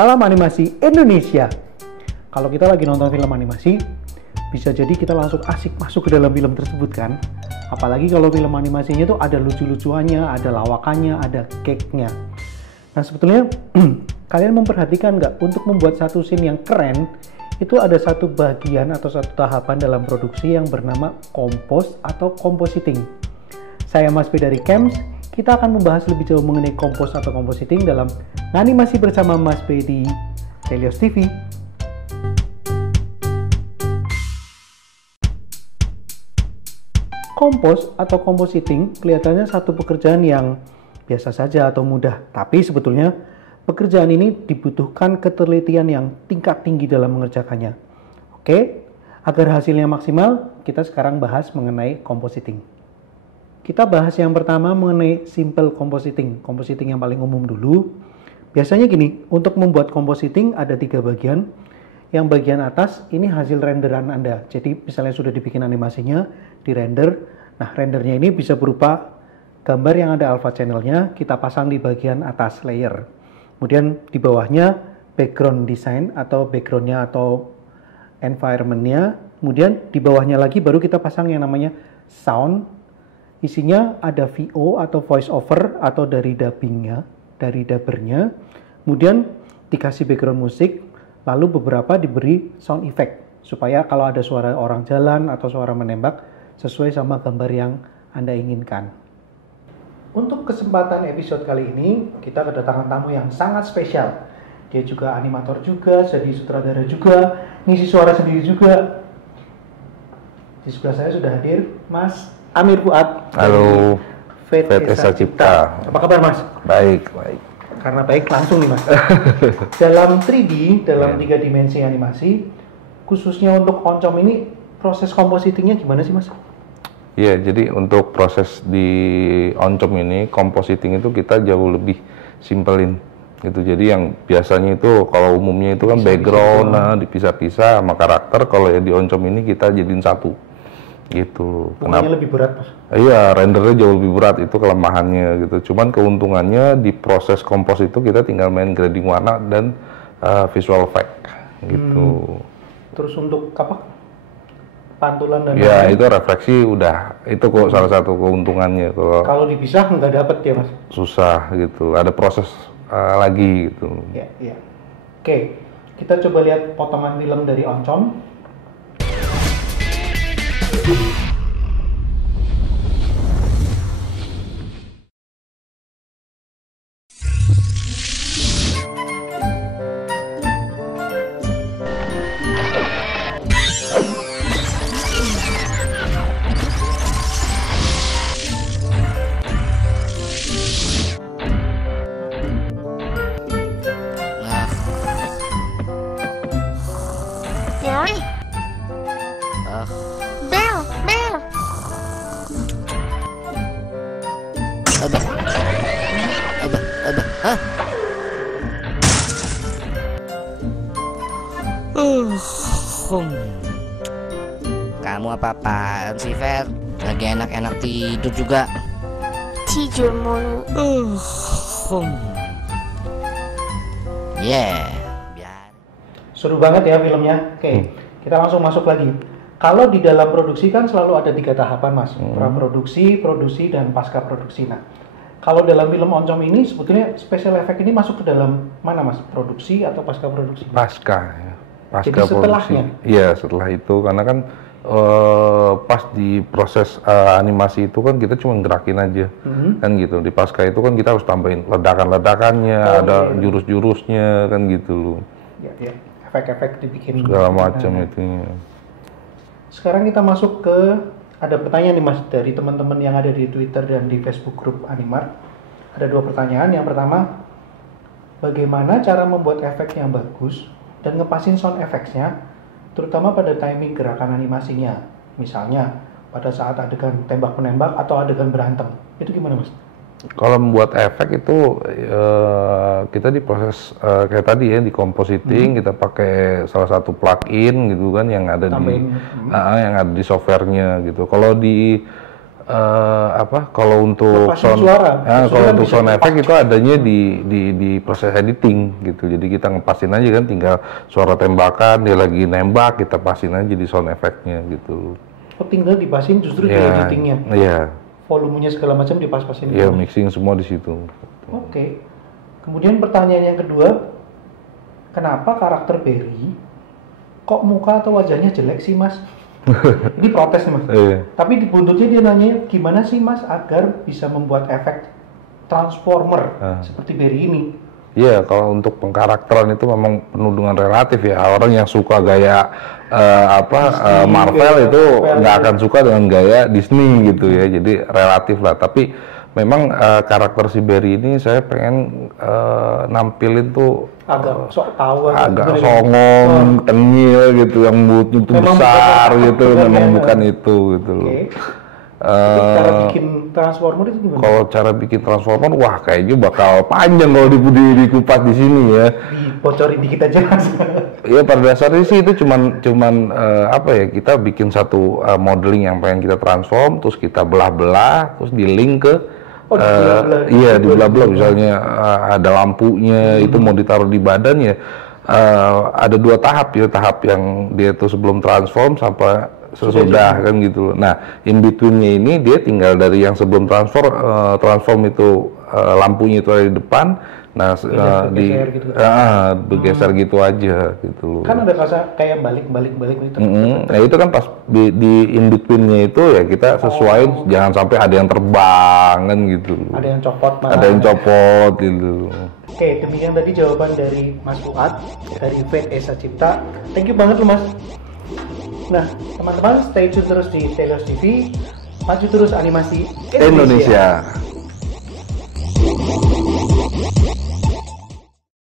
Salam Animasi Indonesia. Kalau kita lagi nonton film animasi, bisa jadi kita langsung asik masuk ke dalam film tersebut kan. Apalagi kalau film animasinya tuh ada lucu-lucuannya, ada lawakannya, ada gag-nya. Nah sebetulnya kalian memperhatikan nggak, untuk membuat satu scene yang keren, itu ada satu bagian atau satu tahapan dalam produksi yang bernama kompos atau compositing. Saya Mas B dari Camps. Kita akan membahas lebih jauh mengenai kompos atau compositing dalam animasi bersama Mas B di Helios TV. Kompos atau compositing kelihatannya satu pekerjaan yang biasa saja atau mudah, tapi sebetulnya pekerjaan ini dibutuhkan ketelitian yang tingkat tinggi dalam mengerjakannya. Oke, agar hasilnya maksimal, kita sekarang bahas mengenai compositing. Kita bahas yang pertama mengenai simple compositing yang paling umum dulu. Biasanya gini, untuk membuat compositing ada 3 bagian. Yang bagian atas ini hasil renderan Anda. Jadi misalnya sudah dibikin animasinya, dirender. Nah rendernya ini bisa berupa gambar yang ada alpha channelnya, kita pasang di bagian atas layer. Kemudian di bawahnya background design atau backgroundnya atau environmentnya. Kemudian di bawahnya lagi baru kita pasang yang namanya sound. Isinya ada VO atau voice over atau dari dubbingnya, dari dubbernya. Kemudian dikasih background musik, lalu beberapa diberi sound effect supaya kalau ada suara orang jalan atau suara menembak sesuai sama gambar yang Anda inginkan. Untuk kesempatan episode kali ini kita kedatangan tamu yang sangat spesial. Dia juga animator juga, jadi sutradara juga, ngisi suara sendiri juga. Di sebelah saya sudah hadir Mas Amir Fuad. Halo, Vetesa Cipta. Apa kabar Mas? Baik. Karena baik langsung nih Mas. Dalam 3D, dalam 3 dimensi animasi, khususnya untuk oncom ini, proses compositingnya gimana sih Mas? Iya, jadi untuk proses di oncom ini, compositing itu kita jauh lebih simpelin gitu. Jadi yang biasanya itu kalau umumnya itu kan background, dipisah-pisah sama karakter. Kalau ya di oncom ini kita jadiin satu gitu. Bukannya lebih berat Mas? Iya, rendernya jauh lebih berat, itu kelemahannya gitu. Cuman keuntungannya di proses kompos itu kita tinggal main grading warna dan visual effect gitu. Terus untuk apa? Pantulan dan ya itu refleksi udah, itu kok salah satu keuntungannya. Kalau dipisah nggak dapet ya Mas? Susah gitu, ada proses lagi gitu. Iya. Oke, kita coba lihat potongan film dari oncom. Kamu apa-apaan sih, Fer? Lagi enak-enak tidur juga. Tidur mulu. Biar. Seru banget ya filmnya. Oke, kita langsung masuk lagi. Kalau di dalam produksi kan selalu ada 3 tahapan Mas. Praproduksi, produksi, dan pasca produksi. Nah, kalau dalam film oncom ini sebetulnya special effect ini masuk ke dalam mana Mas? Produksi atau pasca produksi? Pasca ya. Pasca jadi setelahnya? Iya, setelah itu. Karena kan pas di proses animasi itu kan kita cuma gerakin aja. Kan gitu. Di pasca itu kan kita harus tambahin ledakan-ledakannya, ada jurus-jurusnya kan gitu loh. Iya. Efek-efek dibikin segala macam itu. Sekarang kita masuk ke, ada pertanyaan nih Mas dari teman-teman yang ada di Twitter dan di Facebook grup Animart. Ada 2 pertanyaan. Yang pertama, bagaimana cara membuat efek yang bagus dan ngepasin sound effects-nya, terutama pada timing gerakan animasinya. Misalnya pada saat adegan tembak-menembak atau adegan berantem. Itu gimana Mas? Kalau membuat efek itu kita diproses kayak tadi ya, di compositing kita pakai salah satu plugin gitu kan yang ada yang ada di softwarenya gitu. Kalau di Kalau untuk Lepasin suara. kalau Kan untuk bisa sound lepas. effect itu adanya di proses editing gitu. Jadi kita ngepasin aja kan, tinggal suara tembakan dia lagi nembak, kita pasin aja di sound effect-nya gitu. Oh, tinggal dipasin justru di Iya, editingnya. Iya. Volumenya segala macam dipas-pasin. Iya, mixing semua di situ. Oke. Kemudian pertanyaan yang kedua, kenapa karakter Barry kok muka atau wajahnya jelek sih, Mas? Ini protes nih, Mas. Iya. Tapi di buntutnya dia nanya, gimana sih, Mas, agar bisa membuat efek transformer seperti Barry ini? Iya, kalau untuk pengkarakteran itu memang penuh dengan relatif ya. Orang yang suka gaya Marvel gaya itu Marvel nggak gitu. akan suka dengan gaya Disney gitu ya. Jadi relatif lah. Tapi memang karakter si Barry ini saya pengen nampilin tuh Agak sok tahu, agak songong, tengil gitu, yang mulutnya tuh Memang besar bukan gitu. otak, Memang bukan bukan ya. itu gitu loh. Oke. Tapi cara bikin transformer itu gimana? Kalau cara bikin transformer, wah kayaknya bakal panjang kalau dikupas di sini ya. Dibocorin dikit aja, Mas. Iya, pada dasarnya sih itu cuman kita bikin satu modeling yang pengen kita transform, terus kita belah-belah, terus di link ke dibelah-belah. dibelah-belah misalnya ada lampunya itu mau ditaruh di badan ya. Ada 2 tahap ya, tahap yang dia tuh sebelum transform sampai sesudah kan gitu loh. Nah, in between-nya ini dia tinggal dari yang sebelum transform itu lampunya itu ada di depan. Nah, bergeser gitu aja gitu loh. Kan ada rasa kayak balik gitu. Nah, itu kan pas di in between-nya itu ya kita sesuaiin, jangan sampai ada yang terbang kan gitu. Ada yang copot, Mas. Ada yang copot gitu. Oke, demikian tadi jawaban dari Mas Fuad dari Fate Esa Cipta. Thank you banget loh, Mas. Nah, teman-teman stay tune terus di Telos TV. Maju terus animasi Indonesia. Indonesia.